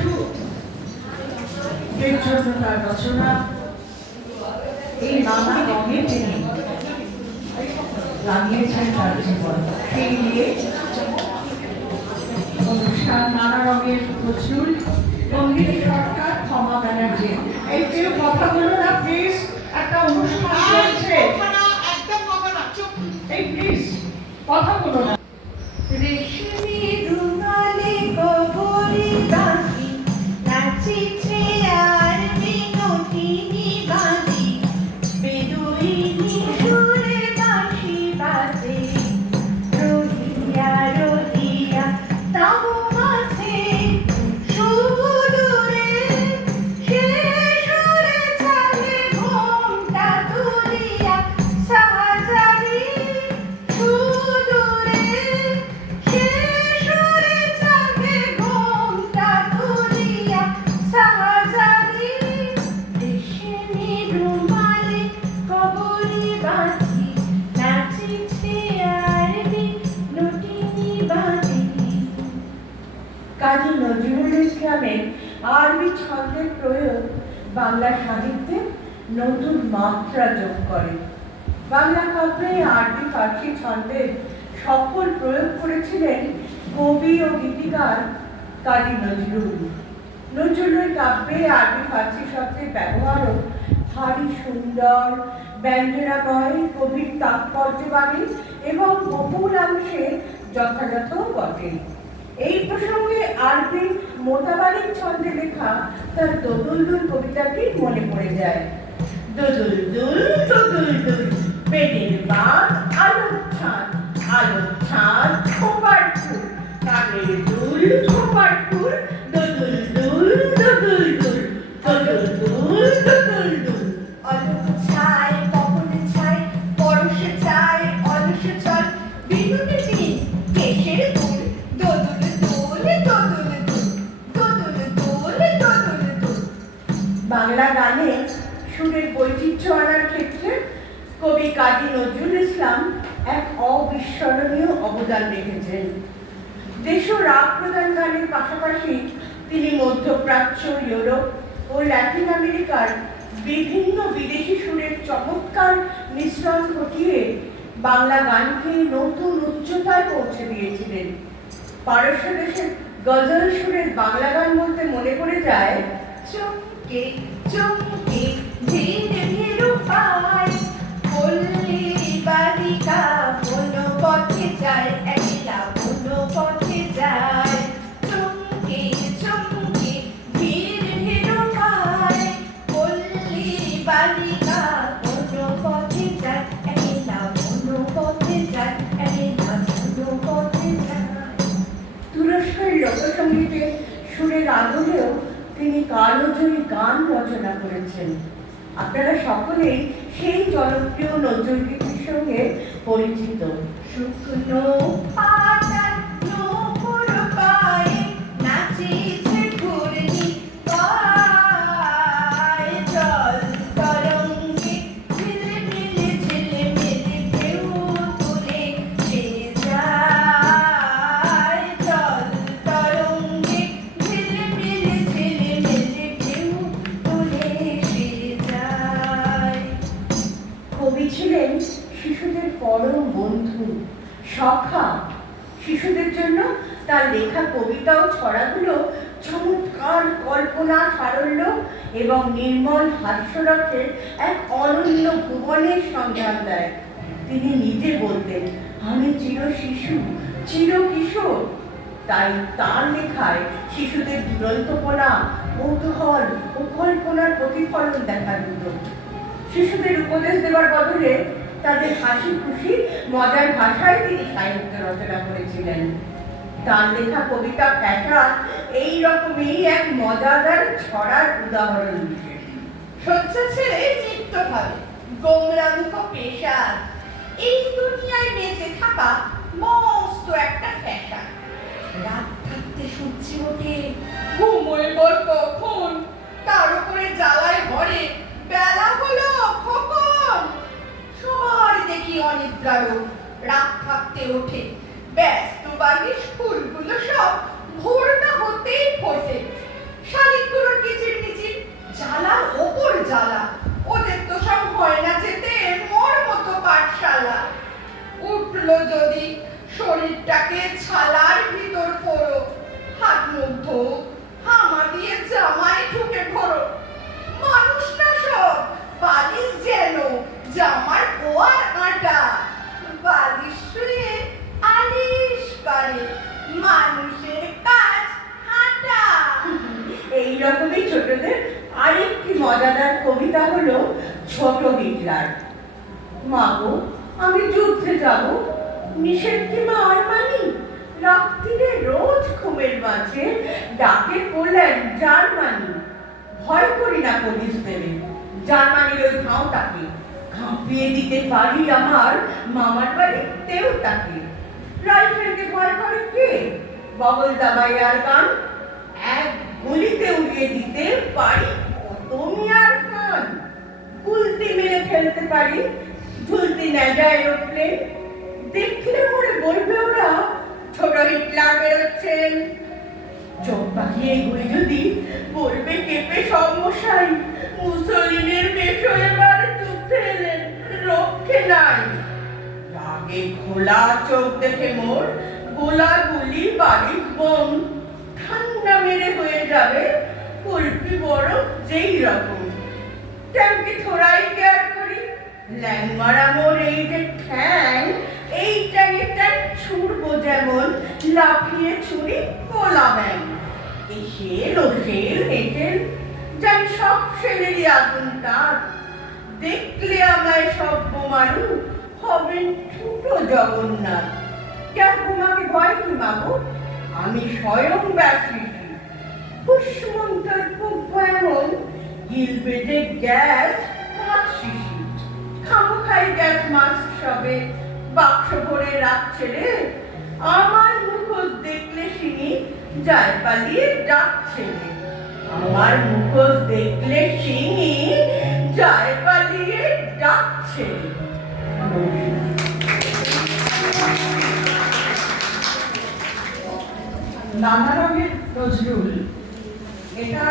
শিশু এর জন্য তার রচনা এই নানা রঙে তিনি লাগিয়েছেন তার জীবন। সেই নিয়ে অনুষ্ঠান নানা রঙের প্রচুর বঙ্গিনী সরকার, ক্ষমা ব্যানার্জি। এই কেউ কথা বলো না প্লিজ, একটা অনুষ্ঠান চলছে। এই প্লিজ কথা বলো না। রেশমি রুমালে কবরে বাঁধি নাচিছে আর বিনোদিনী বাঁধি বেদুইনি সুরে বাঁশি বাজে রহিয়া রহিয়া তাও মাঝে সুদূরে সে সুরে চালে ঘোমটা তুলিয়া সাহাজারি সুদূরে সে সুরে চালে ঘোমটা তুলিয়া সাহাজারি রেশমি রুমালে কবরে বাঁধি নাচিছে আর বিনোদিনী বাঁধি। কাজী নজরুল ইসলামের আরবি ছন্দের প্রয়োগ বাংলা সাহিত্যে নতুন মাত্রা যোগ করে। বাংলা কাব্যে আরবি ফার্সি ছন্দের সফল প্রয়োগ করেছিলেন কবি ও গীতিকার কাজী নজরুল। নজরুলের কাব্যে আরবি ফার্সি শব্দের ব্যবহারও ভারী সুন্দর, ব্যঞ্জনাময়, কবির তাৎপর্যবাদী এবং বহুল অংশে যথাযথ বটে। এই প্রসঙ্গে আরবি মোতাবালিক ছন্দে লেখা তার দোদুলদুল কবিতাটি মনে পড়ে যায়। দোদুলদুল দোদুলদুল বেদের বাঁধ আলোর ছাদ, আলোর ছাদ খোপার ফুল, কানের দুল খোপার ফুল, দোদুলদুল দোদুলদুল দোদুলদুল দোদুলদুল। অলস ছায় কখন ছায় পরশে চায় অলস চল বিনোদিনী কেশের দুল দোদুল দুল দোদুল দুল দোদুল দুল দোদুল দুল। বাংলা গানে সুরের বৈচিত্র্য আনার ক্ষেত্রে কবি কাজী নজরুল ইসলাম এক অবিস্মরণীয় অবদান রেখেছেন। দেশীয় রাগ প্রধান গানের পাশাপাশি তিনি মধ্যপ্রাচ্য, ইউরোপ ও ল্যাটিন আমেরিকার বিভিন্ন বিদেশি সুরের চমৎকার মিশ্রণ ঘটিয়ে বাংলা গানকে নতুন উচ্চতায় পৌঁছে দিয়েছিলেন। পারস্য দেশের গজল সুরের বাংলা গান বলতে মনে পড়ে যায় চমকে চমকে ধীরে ধীরে পায় পল্লী বালিকা কোনো পথে যায় একলা কোনো পথে যায় চমকে চমকে ধীরে ধীরে পায় পল্লী বালিকা কোনো পথে যায় একলা কোনো পথে যায় একলা কোনো পথে যায়। তুরস্কের লোকসঙ্গীতে সুরের আদলেও তিনি কালজয়ী গান রচনা করেছেন। আপনারা সকলেই সেই জনপ্রিয় নজরুল গীতির সঙ্গে পরিচিত। শুকনো পাতার নূপুর পায়ে নাচিছে ঘূর্ণি পায় জল তরঙ্গে ঝিলমিলে ঝিলমিলে ঢেউ তুলে সে যায় জল তরঙ্গে ঝিলমিলে ঝিলমিলে ঢেউ তুলে সে যায়। কবি ছিলেন শিশুদের পরম বন্ধু, সখা। শিশুদের জন্য তার লেখা কবিতা ও ছড়াগুলো চমৎকার কল্পনা, সারল্য এবং নির্মল হাস্যরসের এক অনন্য ভুবনের সন্ধান দেয়। তিনি নিজে বলতেন, আমি চির শিশু, চির কিশোর। তাই তার লেখায় শিশুদের দুরন্তপনা, কৌতূহল ও কল্পনার প্রতিফলন দেখা দিত। শিশুদের উপদেশ দেওয়ার বদলে তাদের হাসি খুশি মজার ভাষায় তিনি সাহিত্য রচনা করেছিলেন। তার লেখা কবিতা ফ্যাশন এই রকমই এক মজাদার ছড়ার উদাহরণ বিশেষ। শয্যা ছেড়ে চিত্ত ভাবে গোমরাঙ্ক পেশার এই দুনিয়ায় বেঁচে থাকা মস্ত একটা ফ্যাশন। রাত থাকতে সূর্য ওঠে ঘুমোয় বল কখন তার উপরে জ্বালায় ঘরে বেলা হলো খোকন সবার দেখি অনিদ্রারও রাত থাকতে ওঠে ব্যস্ত বাগিস ফুলগুলো সব ভোর না হতেই ফোটে ছোট হিটলার। মা গো, আমি যুদ্ধে যাব, নিষেধ কি মা আর মানি? রাত্রিরে রোজ ঘুমের মাঝে ডাকে পড়লেন জার্মানি। ভয় করি না পুলিশ দেবে, জার্মানির ওই ভাঁওটাকে কাঁপিয়ে দিতে পারি আমার মামার বাড়িতেও তাকে। রাইফেলকে ভয় করে কে? বগল দাবাই আর গান, এক গুলিতে উড়িয়ে দিতে পারি কত মিয়ার খান। গুলতি মেরে ফেলতে পারি ঝুলতি নেজা এরোপ্লেন। দেখলে মনে বলবে ওরা ছোট হিটলার বেরোচ্ছেন। চোখ পাকিয়ে এগোয় যদি বলবে কেঁপে সব মশাই, মুসলিনের মেশো এবার যুদ্ধে এলেন, রক্ষে নাই। রাগে খোলা চোখ দেখে মোর গোলাগুলি বাড়ির বোম, ঠান্ডা মেরে হয়ে যাবে কুলপি বড় যেই রকম। ট্যাঙ্কে থোড়াই কেয়ার করি, ল্যাং মারা মোর এই যে ঠ্যাং, এই ট্যাঙ্গে ট্যাং ছুড়বো যেমন লাফিয়ে ছুরি কোলা ব্যাং। এসেল ওসেল হেসেল, জানি সব ছেলেরই আগুন তার। দেখলে আমায় সব বোমারু হবেন ছোট জগন্নাথ। গ্যাস বোমাকে ভয় কি মাগো? আমি স্বয়ং ব্যাসিসি। পুষ্মন্তর পুব্ব এমন গিলবে যে গ্যাস 5 শিশি। খামোখাই গ্যাস মাস্ক সবে বাক্স ভরে রাখছে রে, আমার মুখোশ দেখলে শিনি যায় পালিয়ে ডাকছে রে। আমার মুখোশ দেখলে শিনি যায় পালিয়ে ডাকছে রে। নানা রঙের নজরুল, এটা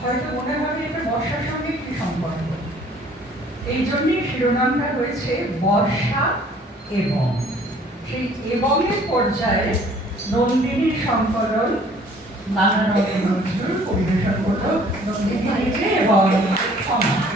হয়তো মনে হবে এটা বর্ষার সঙ্গে কি সম্পর্ক। এই জন্যই শিরোনামটা হয়েছে বর্ষা এবং। সেই এবংয়ের পর্যায়ে নন্দিনীর সংকলন নানা রঙের নজরুল পরিবেশন করল নন্দিনী নিজে এবং সমাজ।